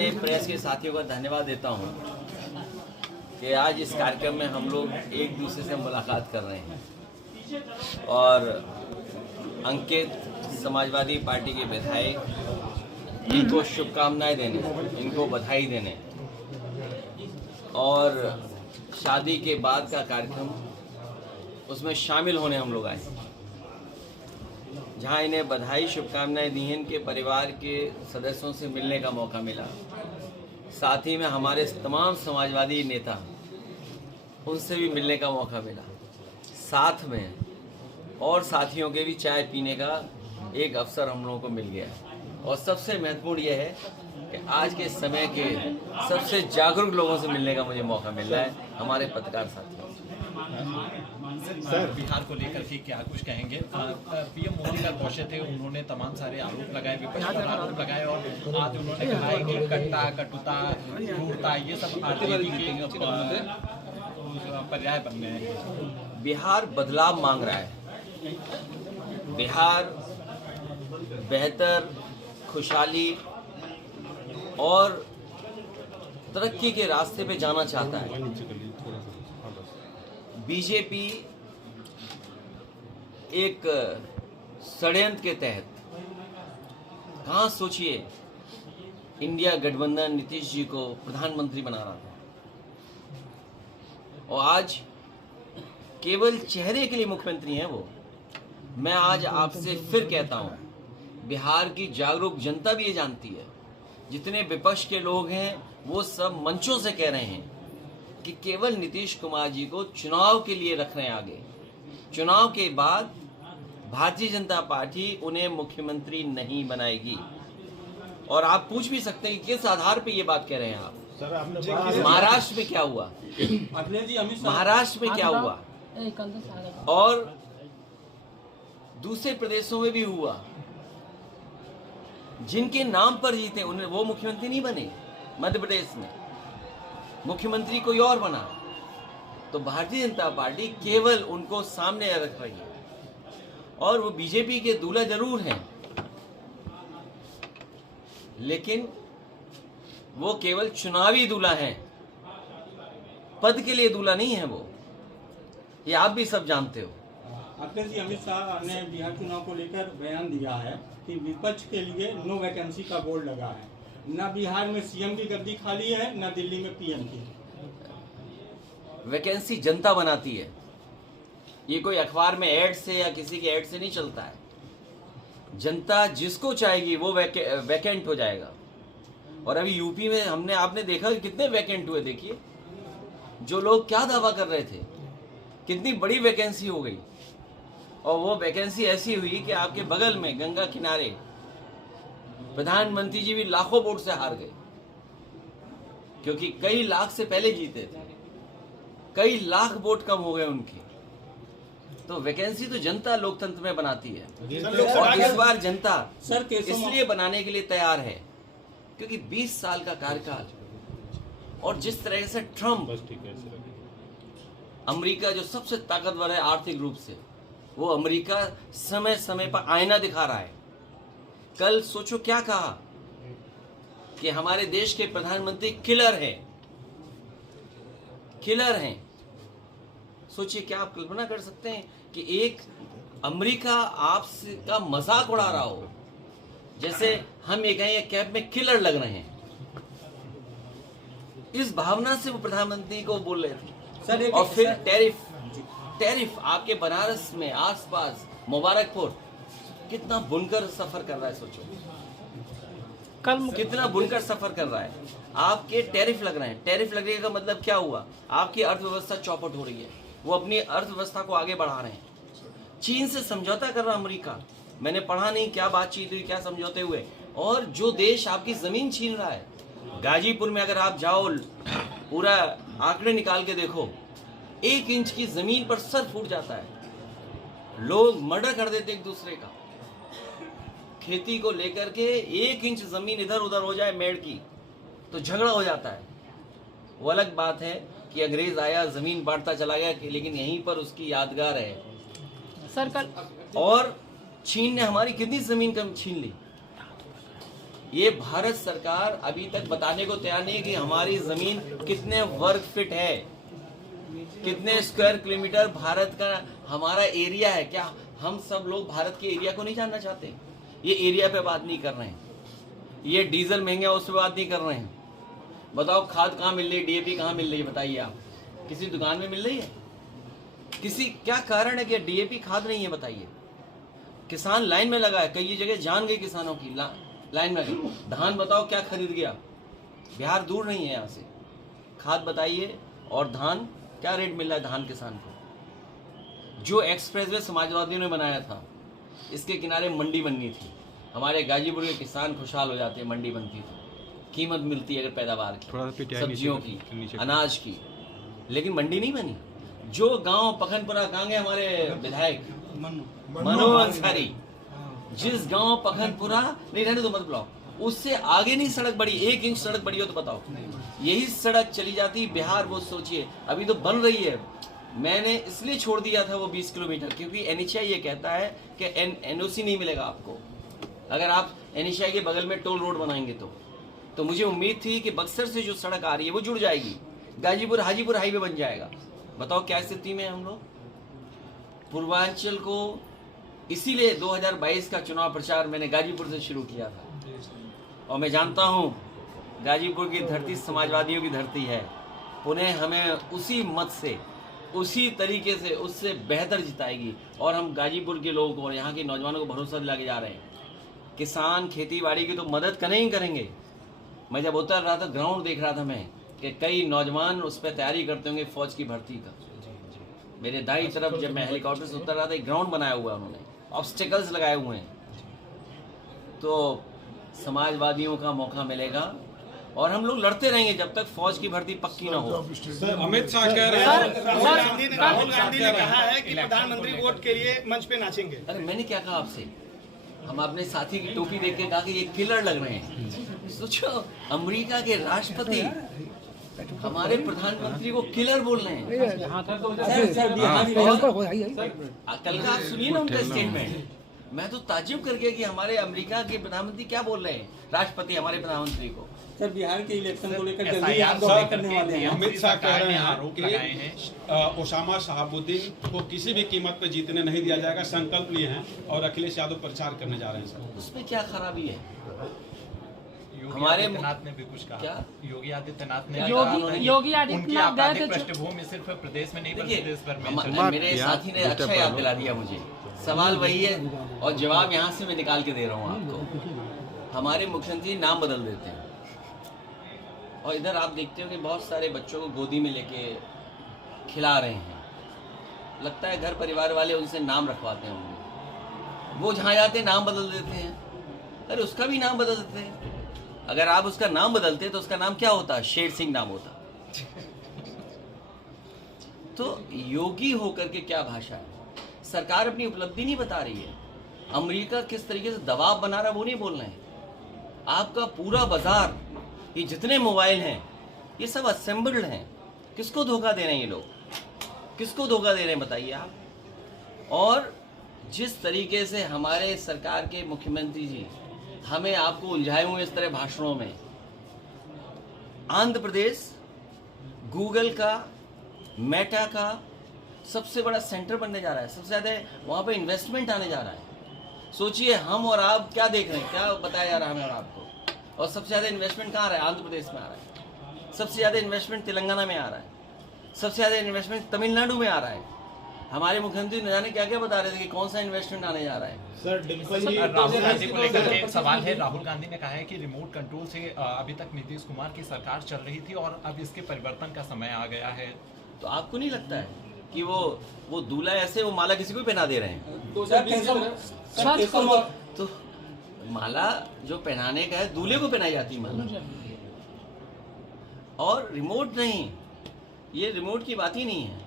अपने प्रेस के साथियों का धन्यवाद देता हूँ कि आज इस कार्यक्रम में हम लोग एक दूसरे से मुलाकात कर रहे हैं और अंकित समाजवादी पार्टी के विधायक इनको शुभकामनाएं देने, इनको बधाई देने और शादी के बाद का कार्यक्रम उसमें शामिल होने हम लोग आए, जहां इन्हें बधाई शुभकामनाएं दी हैं। इनके परिवार के सदस्यों से मिलने का मौका मिला, साथ ही में हमारे तमाम समाजवादी नेता उनसे भी मिलने का मौका मिला, साथ में और साथियों के भी चाय पीने का एक अवसर हम लोगों को मिल गया। और सबसे महत्वपूर्ण यह है कि आज के समय के सबसे जागरूक लोगों से मिलने का मुझे मौका मिल रहा है, हमारे पत्रकार साथियों। सर, बिहार को लेकर के क्या कुछ कहेंगे? पीएम मोदी कल पहुंचे थे, उन्होंने तमाम सारे आरोप लगाए, विपक्ष पर आरोप लगाए और आज उन्होंने कहा है कि कट्टा, कटुता, क्रूरता ये सब आरजेडी के पर्याय बन गए हैं। बिहार बदलाव मांग रहा है। बिहार बेहतर, खुशहाली और तरक्की के रास्ते पे जाना चाहता है। बीजेपी एक षड्यंत्र के तहत, कहाँ सोचिए, इंडिया गठबंधन नीतीश जी को प्रधानमंत्री बना रहा था और आज केवल चेहरे के लिए मुख्यमंत्री हैं वो। मैं आज आपसे फिर कहता हूं, बिहार की जागरूक जनता भी ये जानती है, जितने विपक्ष के लोग हैं वो सब मंचों से कह रहे हैं कि केवल नीतीश कुमार जी को चुनाव के लिए रख रहे हैं आगे। चुनाव के बाद भारतीय जनता पार्टी उन्हें मुख्यमंत्री नहीं बनाएगी। और आप पूछ भी सकते हैं कि किस आधार पे ये बात कह रहे हैं आप। महाराष्ट्र में क्या हुआ, महाराष्ट्र में क्या हुआ और दूसरे प्रदेशों में भी हुआ, जिनके नाम पर जीते उन्हें वो मुख्यमंत्री नहीं बने। मध्य प्रदेश में मुख्यमंत्री कोई और बना, तो भारतीय जनता पार्टी केवल उनको सामने रख रही है। और वो बीजेपी के दूल्हा जरूर हैं, लेकिन वो केवल चुनावी दूल्हा हैं, पद के लिए दूल्हा नहीं है वो। ये आप भी सब जानते हो। अखिलेश जी, अमित शाह ने बिहार चुनाव को लेकर बयान दिया है कि विपक्ष के लिए नो वैकेंसी का बोर्ड लगा है। न बिहार में सीएम की गद्दी खाली है, न दिल्ली में पीएम की। वैकेंसी जनता बनाती है, ये कोई अखबार में ऐड से या किसी के ऐड से नहीं चलता है। जनता जिसको चाहेगी वो वैकेंट हो जाएगा। और अभी यूपी में आपने देखा कि कितने वैकेंट हुए। देखिए, जो लोग क्या दावा कर रहे थे, कितनी बड़ी वैकेंसी हो गई। और वो वैकेंसी ऐसी हुई कि आपके बगल में गंगा किनारे प्रधानमंत्री जी भी लाखों वोट से हार गए, क्योंकि कई लाख से पहले जीते थे, कई लाख वोट कम हो गए उनके। तो वैकेंसी तो जनता लोकतंत्र में बनाती है। और इस बार जनता इसलिए बनाने के लिए तैयार है क्योंकि 20 साल का कार्यकाल और जिस तरह से ट्रम्प, अमेरिका जो सबसे ताकतवर है आर्थिक रूप से, वो अमेरिका समय समय पर आईना दिखा रहा है। कल सोचो क्या कहा कि हमारे देश के प्रधानमंत्री किलर हैं, किलर हैं। सोचिए, क्या आप कल्पना कर सकते हैं कि एक अमेरिका आपसे का मजाक उड़ा रहा हो, जैसे हम ये कहें कैब में किलर लग रहे हैं। इस भावना से वो प्रधानमंत्री को बोल रहे थे। सर, और फिर टैरिफ आपके बनारस में आसपास मुबारकपुर कितना बुनकर सफर कर रहा है। सोचो कितना बुनकर सफर कर रहा है। आपके टैरिफ लग रहे हैं। टैरिफ लगने का मतलब क्या हुआ, आपकी अर्थव्यवस्था चौपट हो रही है। वो अपनी अर्थव्यवस्था को आगे बढ़ा रहे हैं। चीन से समझौता कर रहा अमेरिका, मैंने पढ़ा नहीं क्या बातचीत हुई, क्या समझौते हुए। और जो देश आपकी जमीन छीन रहा है, गाजीपुर में अगर आप जाओ, पूरा आंकड़े निकाल के देखो, 1 इंच की जमीन पर सर फूट जाता है। लोग मर्डर कर देते एक दूसरे का। खेती को लेकर के 1 इंच जमीन इधर उधर हो जाए मेड़ की तो झगड़ा हो जाता है। वो अलग बात है कि अंग्रेज आया, जमीन बांटता चला गया, लेकिन यहीं पर उसकी यादगार है। सर कल और चीन ने हमारी कितनी जमीन कम छीन ली। ये भारत सरकार अभी तक बताने को तैयार नहीं है कि हमारी जमीन कितने वर्ग फीट है, कितने स्क्वायर किलोमीटर भारत का हमारा एरिया है। क्या हम सब लोग भारत के एरिया को नहीं जानना चाहते? ये एरिया पे बात नहीं कर रहे हैं, ये डीजल महंगा है उस पर बात नहीं कर रहे हैं। बताओ खाद कहाँ मिल रही है, डीएपी कहाँ मिल रही है? बताइए आप, किसी दुकान में मिल रही है? किसी क्या कारण है कि डीएपी खाद नहीं है? बताइए। किसान लाइन में लगा है, कई जगह जान गई किसानों की लाइन में लगी। धान बताओ क्या खरीद गया? बिहार दूर नहीं है यहाँ से। खाद बताइए और धान क्या रेट मिल रहा है धान किसान को? जो एक्सप्रेसवे समाजवादियों ने बनाया था, इसके किनारे मंडी बननी थी। हमारे गाजीपुर के किसान खुशहाल हो जाते, मंडी बनती थी, कीमत मिलती है अगर पैदावार की, सब्जियों की, अनाज की, लेकिन मंडी नहीं बनी। जो गांव पखनपुरा कहाँ गए हमारे विधायक मनु अंसारी? जिस गांव पखनपुरा नहीं रहने दो मत ब्लॉक, उससे आगे नहीं सड़क बड़ी, 1 इंच सड़क बड़ी हो तो बताओ। यही सड़क चली जाती बिहार, वो सोचिए अभी तो बन रही है। मैंने इसलिए छोड़ दिया था वो 20 किलोमीटर, क्योंकि एनएचआई ये कहता है कि एनओसी नहीं मिलेगा आपको अगर आप एनएचआई के बगल में टोल रोड बनाएंगे तो मुझे उम्मीद थी कि बक्सर से जो सड़क आ रही है वो जुड़ जाएगी, गाजीपुर हाजीपुर हाईवे बन जाएगा। बताओ क्या स्थिति में हम लोग। पूर्वांचल को इसीलिए 2022 का चुनाव प्रचार मैंने गाजीपुर से शुरू किया था, और मैं जानता हूं गाजीपुर की धरती समाजवादियों की धरती है। पुनः हमें उसी मत से, उसी तरीके से, उससे बेहतर जिताएगी, और हम गाजीपुर के लोगों को और यहाँ के नौजवानों को भरोसा दिला के जा रहे हैं। किसान खेती बाड़ी की तो मदद करें ही करेंगे। मैं जब उतर रहा था, ग्राउंड देख रहा था मैं कि कई नौजवान उस पर तैयारी करते होंगे फौज की भर्ती का। मेरे दाईं तरफ जब मैं हेलीकॉप्टर से उतर रहा था, एक ग्राउंड बनाया हुआ है उन्होंने, ऑब्स्टिकल्स लगाए हुए हैं। तो समाजवादियों का मौका मिलेगा और हम लोग लड़ते रहेंगे जब तक फौज की भर्ती पक्की ना हो। अमित शाह कह रहे हैं, राहुल गांधी ने कहा है कि प्रधानमंत्री वोट के लिए मंच पे नाचेंगे। अरे मैंने क्या कहा आपसे? हम अपने साथी की टोपी देख के कहा कि ये किलर लग रहे हैं। सोचो, अमेरिका के राष्ट्रपति हमारे प्रधानमंत्री को किलर बोल रहे हैं। कल का आप सुनिए ना उनका स्टेटमेंट, मैं तो ताज्जुब कर गया कि हमारे अमेरिका के प्रधानमंत्री क्या बोल रहे हैं, राष्ट्रपति हमारे प्रधानमंत्री को। सर बिहार के इलेक्शन को लेकर अमित शाह कह रहे हैं कि ओसामा शहाबुद्दीन को किसी भी कीमत पर जीतने नहीं दिया जाएगा, संकल्प लिए हैं, और अखिलेश यादव प्रचार करने जा रहे हैं। सर उसमें क्या खराबी है? हमारे आदित्यनाथ ने भी कुछ कहा। क्या? योगी आदित्यनाथ ने योगी आदित्यनाथ गए थे। पृष्ठभूमि सिर्फ प्रदेश में नहीं बल्कि देश भर में। मेरे साथी ने अच्छा याद दिला दिया मुझे। सवाल वही है और जवाब यहाँ से मैं निकाल के दे रहा हूँ आपको। हमारे मुख्यमंत्री नाम बदल देते हैं, और इधर आप देखते हो कि बहुत सारे बच्चों को गोदी में लेके खिला रहे हैं। लगता है घर परिवार वाले उनसे नाम रखवाते होंगे। वो जहाँ जाते नाम बदल देते हैं। अरे उसका भी नाम बदल देते हैं। अगर आप उसका नाम बदलते तो उसका नाम क्या होता? शेर सिंह नाम होता। तो योगी होकर के क्या भाषा है? सरकार अपनी उपलब्धि नहीं बता रही है। अमेरिका किस तरीके से दबाव बना रहा है वो नहीं बोल रहे हैं। आपका पूरा बाजार, ये जितने मोबाइल हैं ये सब असेंबल्ड हैं। किसको धोखा दे रहे हैं ये लोग? किसको धोखा दे रहे हैं बताइए आप? और जिस तरीके से हमारे सरकार के मुख्यमंत्री जी हमें आपको उलझाए हुए इस तरह भाषणों में, आंध्र प्रदेश गूगल का, मेटा का सबसे बड़ा सेंटर बनने जा रहा है। सबसे ज्यादा वहां पे इन्वेस्टमेंट आने जा रहा है। सोचिए हम और आप क्या देख रहे हैं, क्या बताया जा रहा है हमें और आपको। और सबसे ज्यादा इन्वेस्टमेंट कहाँ आ रहा है? आंध्र प्रदेश में आ रहा है। सबसे ज्यादा इन्वेस्टमेंट तेलंगाना में आ रहा है। सबसे ज्यादा इन्वेस्टमेंट तमिलनाडु में आ रहा है। हमारे मुख्यमंत्री न जाने क्या क्या बता रहे थे कि कौन सा इन्वेस्टमेंट आने जा रहा है। सर डिम्पल जी, राहुल गांधी को लेकर के एक सवाल है। राहुल गांधी ने कहा है कि रिमोट कंट्रोल से अभी तक नीतीश कुमार की सरकार चल रही थी और अब इसके परिवर्तन का समय आ गया है। तो आपको नहीं लगता है कि वो दूल्हा ऐसे वो माला किसी को पहना दे रहे हैं? तो माला जो पहनाने का है दूल्हे को पहनाई जाती है माला, और रिमोट नहीं। ये रिमोट की बात ही नहीं है।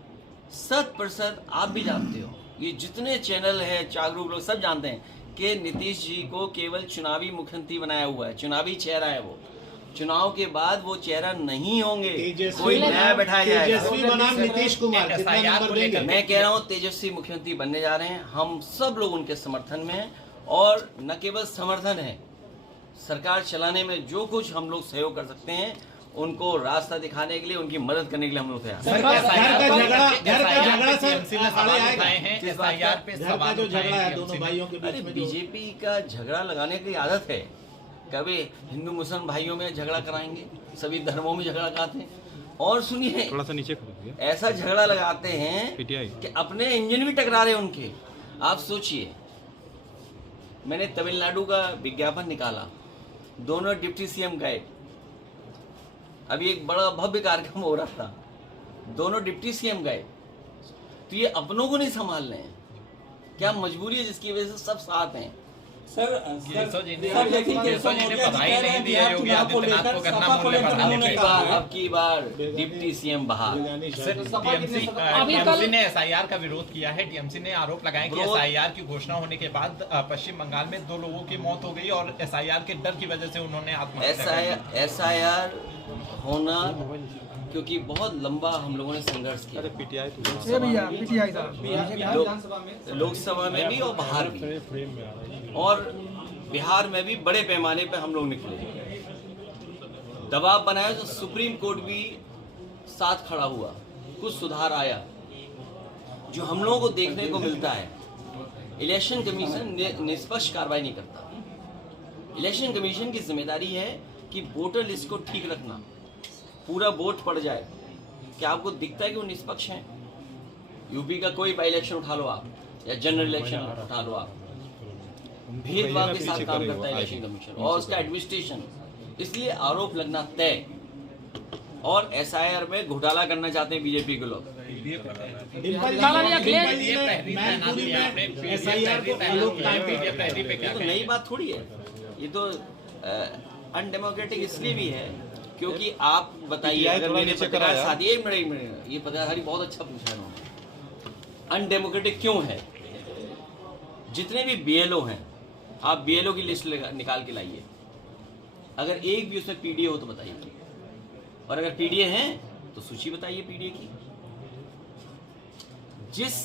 100% आप भी जानते हो, ये जितने चैनल हैं जागरूक लोग सब जानते हैं कि नीतीश जी को केवल चुनावी मुख्यमंत्री बनाया हुआ है। चुनावी चेहरा है वो। चुनाव के बाद वो चेहरा नहीं होंगे, कोई नया बैठाया जाएगा। तेजस्वी बनाम नीतीश कुमार, कितना नंबर देंगे? मैं कह रहा हूँ तेजस्वी मुख्यमंत्री बनने जा रहे हैं। हम सब लोग उनके समर्थन में हैं, और न केवल समर्थन है, सरकार चलाने में जो कुछ हम लोग सहयोग कर सकते हैं, उनको रास्ता दिखाने के लिए, उनकी मदद करने के लिए हम लोग तैयार हैं। अरे बीजेपी का झगड़ा लगाने की आदत है। कभी हिंदू मुस्लिम भाइयों में झगड़ा कराएंगे, सभी धर्मों में झगड़ा कराते हैं। और सुनिए, थोड़ा सा नीचे करो, ऐसा झगड़ा लगाते हैं PTI कि अपने इंजन भी टकरा रहे हैं उनके। आप सोचिए, मैंने तमिलनाडु का विज्ञापन निकाला, दोनों डिप्टी सीएम गए, अभी एक बड़ा भव्य कार्यक्रम हो रहा था, दोनों डिप्टी सीएम गए, तो ये अपनों को नहीं संभाल रहे हैं। क्या मजबूरी है जिसकी वजह से सब साथ हैं? सर बधाई नहीं दी है योगी आदित्यनाथ को गन्ना मूल्य बढ़ाने की अब की बार डिप्टी सीएम बहार। टीएमसी ने एसआईआर का विरोध किया है। टीएमसी ने आरोप लगाया कि एसआईआर की घोषणा होने के बाद पश्चिम बंगाल में 2 लोगों की मौत हो गई और एसआईआर के डर की वजह से उन्होंने आत्महत्या। एसआईआर होना, क्योंकि बहुत लंबा हम लोगों ने संघर्ष किया, लोकसभा में भी और बाहर भी, और बिहार में भी बड़े पैमाने पर हम लोग निकले, दबाव बनाया, तो सुप्रीम कोर्ट भी साथ खड़ा हुआ, कुछ सुधार आया। जो हम लोगों को देखने को मिलता है, इलेक्शन कमीशन निष्पक्ष कार्रवाई नहीं करता। इलेक्शन कमीशन की जिम्मेदारी है कि वोटर लिस्ट को ठीक रखना, पूरा वोट पड़ जाए। क्या आपको दिखता है कि वो निष्पक्ष हैं? यूपी का कोई बाई इलेक्शन उठा लो आप, या जनरल इलेक्शन उठा लो आप, भेदभाव के साथ काम करता है इलेक्शन कमीशन और उसका एडमिनिस्ट्रेशन। इसलिए आरोप लगना तय। और एसआईआर में घोटाला करना चाहते हैं बीजेपी के लोग। तो नई बात थोड़ी है, ये तो अनडेमोक्रेटिक इसलिए भी है क्योंकि आप बताइए, अगर मेरे पत्रकार साथी, एक मिनट, ये पत्रकारी बहुत अच्छा पूछा इन्होंने। अनडेमोक्रेटिक क्यों है? जितने भी बीएलओ हैं, आप बीएलओ की लिस्ट निकाल के लाइए, अगर एक भी उसमें पीडीए हो तो बताइए, और अगर पीडीए हैं तो सूची बताइए पीडीए की। जिस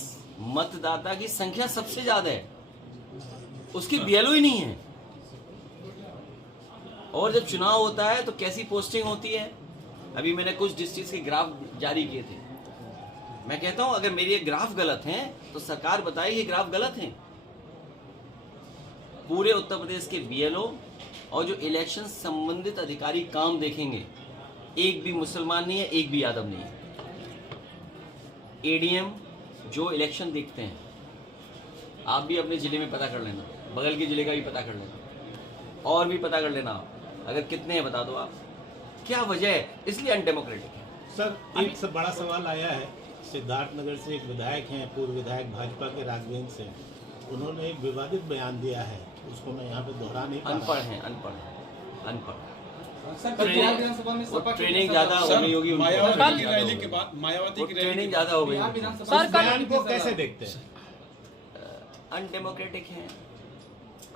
मतदाता की संख्या सबसे ज्यादा है उसकी बीएलओ ही नहीं है। और जब चुनाव होता है तो कैसी पोस्टिंग होती है? अभी मैंने कुछ डिस्ट्रिक्ट के ग्राफ जारी किए थे। मैं कहता हूं अगर मेरे ये ग्राफ गलत हैं तो सरकार बताए ये ग्राफ गलत हैं। पूरे उत्तर प्रदेश के बीएलओ और जो इलेक्शन संबंधित अधिकारी काम देखेंगे, एक भी मुसलमान नहीं है, एक भी यादव नहीं है। एडीएम जो इलेक्शन देखते हैं, आप भी अपने जिले में पता कर लेना, बगल के जिले का भी पता कर लेना, और भी पता कर लेना आप, अगर कितने हैं बता दो आप। क्या वजह है? इसलिए अनडेमोक्रेटिक है। सर, एक सब बड़ा सवाल आया है। सिद्धार्थनगर से एक विधायक हैं, पूर्व विधायक भाजपा के राघवेंद्र से, उन्होंने एक विवादित बयान दिया है, उसको मैं यहाँ पे दोहरा नहीं पा रहा। अनपढ़ हैं, अनपढ़। ट्रेनिंग ज्यादा हो गई होगी, मायावती की रैली के बाद, मायावती की ट्रेनिंग ज्यादा हो गई। सर, बयान को कैसे देखते हैं? अनडेमोक्रेटिक हैं,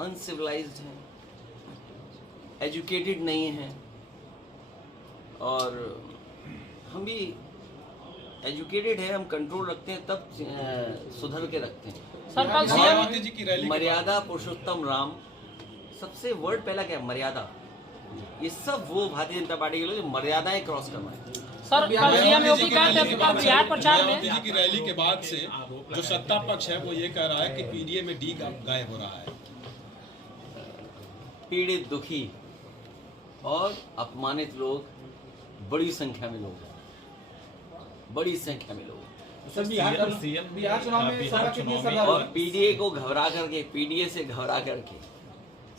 अनसिविलाइज्ड हैं, एजुकेटेड नहीं हैं, और हम भी एजुकेटेड है, हम कंट्रोल रखते हैं तब सुधर के रखते हैं। मायावती जी की रैली, मर्यादा पुरुषोत्तम राम, सबसे वर्ड पहला क्या है? मर्यादा। ये सब वो भारतीय जनता पार्टी के लोग जो मर्यादाएं क्रॉस करवाए। सर, सीएम योगी का बिहार प्रचार में मायावती जी की रैली के बाद से जो सत्ता पक्ष है वो ये कह रहा है कि पीडीए में डी गायब हो रहा है। पीड़ित, दुखी और अपमानित लोग बड़ी संख्या में लोग हैं, बड़ी संख्या में लोग। बिहार चुनाव में और पीडीए को घबरा करके, पीडीए से घबरा करके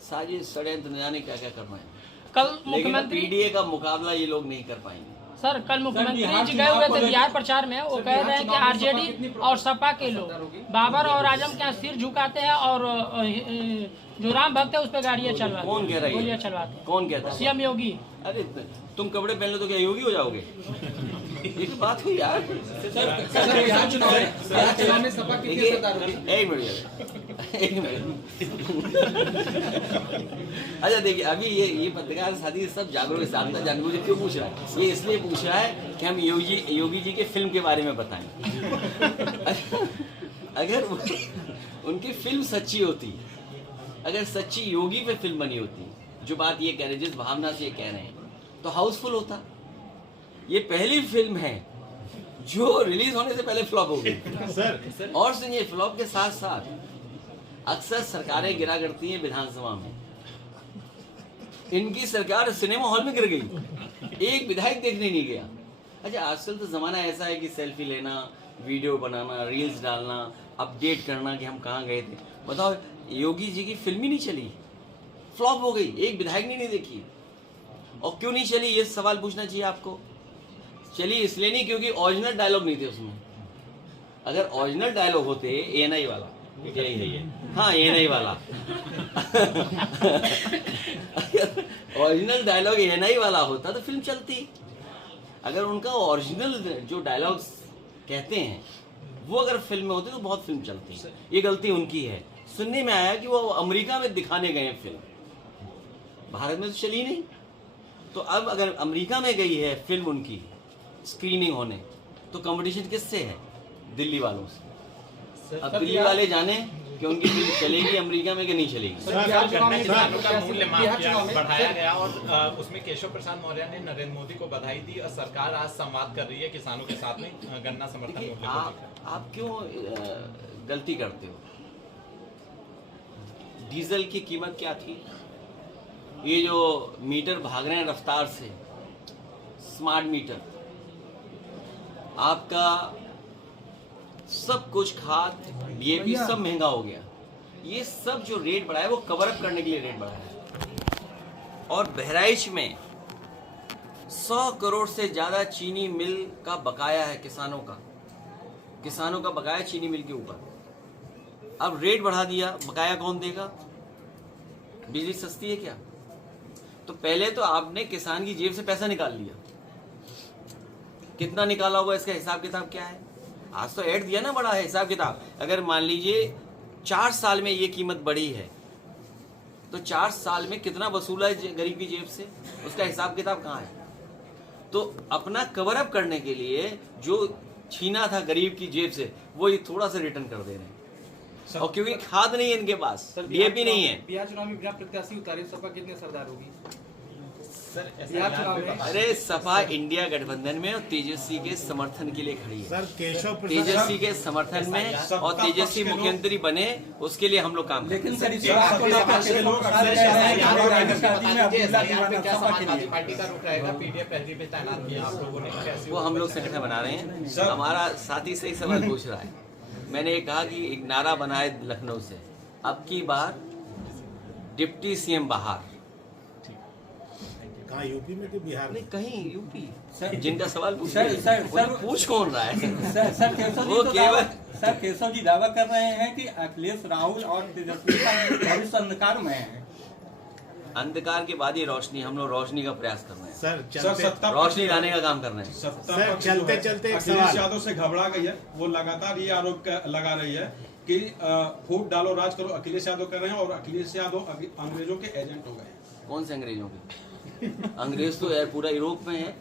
साजिश षड्यंत्र न जाने क्या क्या करना है। कल लेकिन मुख्यमंत्री पीडीए का मुकाबला ये लोग नहीं कर पाएंगे। सर, कल मुख्यमंत्री जी गए हुए थे बिहार प्रचार में, वो कह रहे हैं कि आरजेडी और सपा के लोग बाबर और आजम के यहाँ सिर झुकाते हैं और जो राम भक्त है उस पर गाड़ियाँ चलवाते, कौन कह रही है? गोलियाँ चलवाते हैं। कौन कहता है? सीएम योगी। अरे तुम कपड़े पहन लो तो क्या योगी हो जाओगे? ये तो बात हुई यार। बिहार चुनाव में सपा कितनी सरदार होगी? एक मिनट। अच्छा देखिए, अभी ये पत्रकार साथी सब जागरूक जानते, मुझे क्यों पूछ रहा है? ये इसलिए पूछ रहा है कि हम योगी जी के फिल्म के बारे में बताएं। अगर उनकी फिल्म सच्ची होती, अगर सच्ची योगी पे फिल्म बनी होती, जो बात ये कह रहे हैं, जिस भावना से ये कह रहे हैं, तो हाउसफुल होता। ये पहली फिल्म है जो रिलीज होने से पहले फ्लॉप हो गई। सर और सुनिए, फ्लॉप के साथ साथ अक्सर सरकारें गिरा करती हैं विधानसभा में। इनकी सरकार सिनेमा हॉल में गिर गई, एक विधायक देखने नहीं गया। अच्छा, आजकल तो जमाना ऐसा है कि सेल्फी लेना, वीडियो बनाना, रील्स डालना, अपडेट करना कि हम कहाँ गए थे। बताओ, योगी जी की फिल्म ही नहीं चली, फ्लॉप हो गई, एक विधायक ने नहीं देखी। और क्यों नहीं चली, ये सवाल पूछना चाहिए आपको। चली इसलिए नहीं क्योंकि ओरिजिनल डायलॉग नहीं थे उसमें। अगर ओरिजिनल डायलॉग होते, एएनआई वाला, यही है ये, हाँ एएनआई वाला ओरिजिनल डायलॉग एएनआई वाला होता तो फिल्म चलती। अगर उनका ओरिजिनल जो डायलॉग्स कहते हैं वो अगर फिल्म में होते तो बहुत फिल्म चलती। ये गलती उनकी है। सुनने में आया कि वो अमेरिका में दिखाने गए हैं फिल्म, भारत में तो चली नहीं। तो अब अगर अमेरिका में गई है फिल्म उनकी स्क्रीनिंग होने, तो कंपटीशन किससे है? दिल्ली वालों से। अब दिल्ली वाले जाने कि उनकी फिल्म चलेगी अमेरिका में कि नहीं चलेगी। किसानों का मूल्य बढ़ाया गया और उसमें केशव प्रसाद मौर्य ने नरेंद्र मोदी को बधाई दी और सरकार आज संवाद कर रही है किसानों के साथ में गन्ना समर्थन मूल्य। आप क्यों गलती करते हो? डीजल की कीमत क्या थी? ये जो मीटर भाग रहे हैं रफ्तार से, स्मार्ट मीटर, आपका सब कुछ, खाद, डीएपी सब महंगा हो गया। ये सब जो रेट बढ़ाया वो कवर अप करने के लिए रेट बढ़ाया। और बहराइच में 100 करोड़ से ज्यादा चीनी मिल का बकाया है किसानों का बकाया चीनी मिल के ऊपर। अब रेट बढ़ा दिया, बकाया कौन देगा? बिजली सस्ती है क्या? तो पहले तो आपने किसान की जेब से पैसा निकाल लिया। कितना निकाला होगा, इसका हिसाब किताब क्या है? आज तो ऐड दिया ना, बड़ा है हिसाब किताब। अगर मान लीजिए 4 साल में ये कीमत बढ़ी है तो 4 साल में कितना वसूला है गरीब की जेब से, उसका हिसाब किताब कहाँ है? तो अपना कवर अप करने के लिए जो छीना था गरीब की जेब से, वो ये थोड़ा सा रिटर्न कर दे रहे हैं। और क्योंकि खाद नहीं है इनके पास, डीएपी नहीं है। बिहार चुनाव में बिना प्रत्याशी उतारे सपा कितने सरदार होगी? अरे सपा इंडिया गठबंधन में और तेजस्वी के समर्थन के लिए खड़ी है। सर केशव तेजस्वी के समर्थन में और तेजस्वी मुख्यमंत्री बने, उसके लिए हम लोग काम करते हैं। समाजवादी पार्टी का रुख रहेगा, पीडीएफ पहली पे तैनात किया आप लोगों ने, वो हम लोग संगठन बना रहे हैं। हमारा साथी सही सवाल पूछ रहा है। मैंने कहा कि एक नारा बना है लखनऊ से, अब की बार डिप्टी सीएम बाहर। कहाँ, यूपी में कि बिहार में? नहीं, कहीं यूपी। जिनका सवाल पूछ पूछ कौन रहा है? सर केशव जी दावा कर रहे हैं कि अखिलेश, राहुल और तेजस्वी का भविष्य अंधकार में है। अंधकार के बाद ये रोशनी, हम लोग रोशनी का प्रयास कर रहे हैं सर रोशनी लाने का काम कर रहे हैं। सर चलते चलते एक अखिलेश सवाल। यादव से घबरा गई है। वो लगातार ये आरोप लगा रही है कि फूट डालो राज करो, अखिलेश यादव कर रहे हैं और अखिलेश यादव अंग्रेजों के एजेंट हो गए। कौन से अंग्रेजों के? अंग्रेज तो यार पूरा यूरोप में है,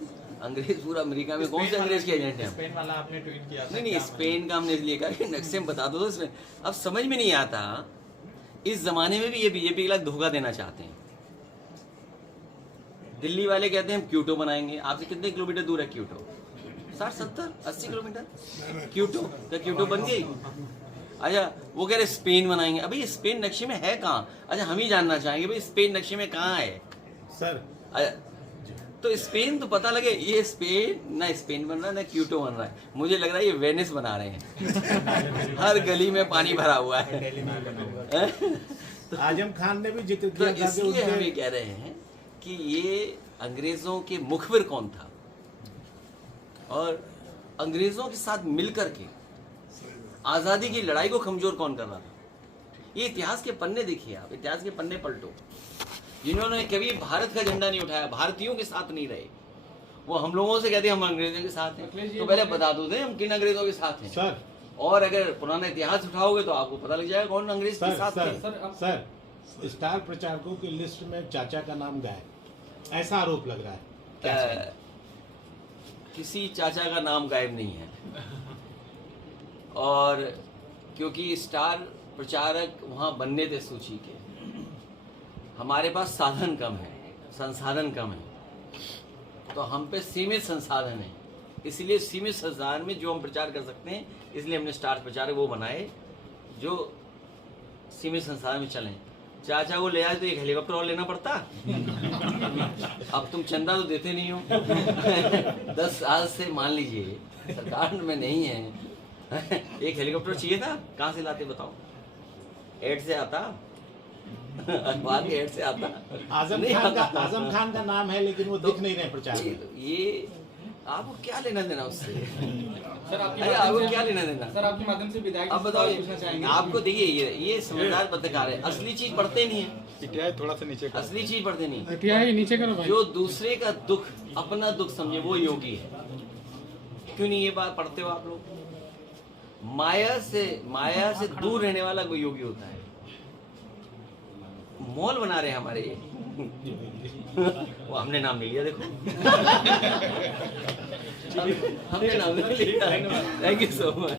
अंग्रेज पूरा अमेरिका में। कौन से अंग्रेज के एजेंट हैं? स्पेन वाला आपने ट्वीट किया था। नहीं, स्पेन का हमने इसलिए कहा कि नक्शे में बता दो तो इसमें अब समझ में नहीं आता। इस जमाने में भी ये बीजेपी के धोखा देना चाहते हैं। दिल्ली वाले कहते हैं हम क्यूटो बनाएंगे। आपसे कितने किलोमीटर दूर है क्यूटो? 60, 70, 80 किलोमीटर। क्यूटो बन गई। अच्छा, वो कह रहे स्पेन बनाएंगे। अभी स्पेन नक्शे में है कहाँ? अच्छा, हम ही जानना चाहेंगे भाई स्पेन नक्शे में कहाँ है सर? तो स्पेन तो पता लगे। ये स्पेन ना स्पेन बन रहा है ना क्यूटो बन रहा है। मुझे लग रहा है ये वेनिस बना रहे हैं। हर गली में पानी भरा हुआ है। आजम खान ने भी जिक्र तो किया था कि इसलिए हम ये उनके कह रहे हैं कि ये अंग्रेजों के मुखबिर कौन था और अंग्रेजों के साथ मिलकर के आजादी की लड़ाई को कमजोर कौन कर रहा था। ये इतिहास के पन्ने देखिए, आप इतिहास के पन्ने पलटो। जिन्होंने कभी भारत का झंडा नहीं उठाया, भारतीयों के साथ नहीं रहे, वो हम लोगों से कहते हैं हम अंग्रेजों के साथ हैं। तो पहले बता दो दे हम किन अंग्रेजों के साथ हैं। सर, और अगर पुराना इतिहास उठाओगे तो आपको पता लग जाएगा कौन अंग्रेज के साथ थे। सर स्टार प्रचारकों की लिस्ट में चाचा का नाम गायब, ऐसा आरोप लग रहा है। किसी चाचा का नाम गायब नहीं है। और क्योंकि स्टार प्रचारक वहाँ बनने थे सूची के, हमारे पास साधन कम है, संसाधन कम है, तो हम पे सीमित संसाधन है। इसलिए सीमित संसाधन में जो हम प्रचार कर सकते हैं, इसलिए हमने स्टार प्रचारक वो बनाए जो सीमित संसाधन में चलें। चाचा को ले आए तो एक हेलीकॉप्टर और लेना पड़ता। अब तुम चंदा तो देते नहीं हो। 10 साल से मान लीजिए सरकार में नहीं है। एक हेलीकॉप्टर चाहिए था, कहाँ से लाते बताओ? एड से आता, अखबार के एड से आता। आजम खान का नाम है, लेकिन वो दिख नहीं रहे प्रचार में। ये आपको क्या लेना देना उससे? सर आपको क्या लेना देना? सर आपके माध्यम से विधायक अब बताओ, आपको देखिए ये समझदार पत्रकार है, असली चीज पढ़ते नहीं है, थोड़ा सा नीचे असली चीज पढ़ते नहीं। नीचे करो भाई। जो दूसरे का दुख अपना दुख समझे वो योगी है। क्यों नहीं ये बात पढ़ते हो आप लोग? माया से दूर रहने वाला कोई योगी होता है। मॉल बना रहे हैं हमारे ये। वो हमने नाम ले लिया, देखो। हमने नाम ले लिया। Thank you so much.